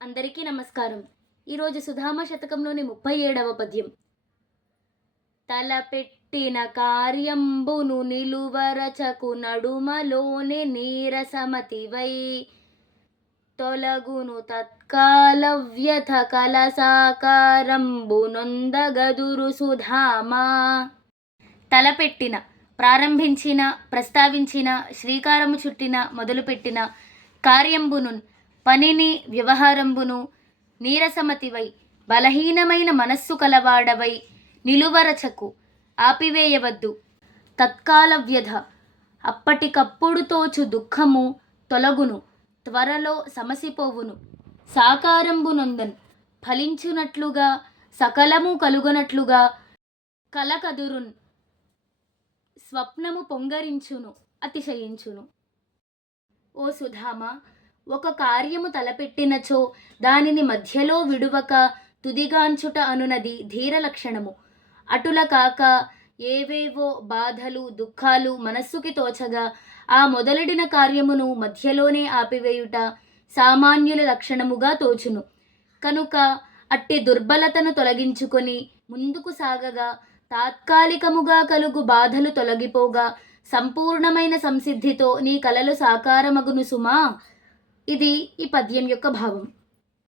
అందరికీ నమస్కారం. ఈరోజు సుధామ శతకంలోని 37వ పద్యం. తలపెట్టిన కార్యంబును నిలువరచకు నడుమలోని నీరసమతివై తొలగును తత్కాల వ్యథ కలసాకారంబునొందగదురు సుధామా. తలపెట్టిన, ప్రారంభించిన, ప్రస్తావించిన, శ్రీకారము చుట్టిన, మొదలుపెట్టిన, కార్యంబును, పనిని, వ్యవహారంబును, నీరసమతివై, బలహీనమైన మనస్సు కలవాడవై, నిలువరచకు, ఆపివేయవద్దు, తత్కాల వ్యధ, అప్పటికప్పుడు తోచు దుఃఖము తొలగును, త్వరలో సమసిపోవును, సాకారంబునొందన్, ఫలించునట్లుగా, సకలము కలుగనట్లుగా, కలకదురున్, స్వప్నము పొంగరించును, అతిశయించును. ఓ సుధామ, ఒక కార్యము తలపెట్టినచో దానిని మధ్యలో విడువక తుదిగాంచుట అనునది ధీర లక్షణము. అటుల కాక ఏవేవో బాధలు, దుఃఖాలు మనస్సుకి తోచగా ఆ మొదలెడిన కార్యమును మధ్యలోనే ఆపివేయుట సామాన్యుల లక్షణముగా తోచును. కనుక అట్టి దుర్బలతను తొలగించుకొని ముందుకు సాగగా తాత్కాలికముగా కలుగు బాధలు తొలగిపోగా సంపూర్ణమైన సంసిద్ధితో నీ కలలు సాకారమగును సుమా. ఇది ఈ పద్యం యొక్క భావం.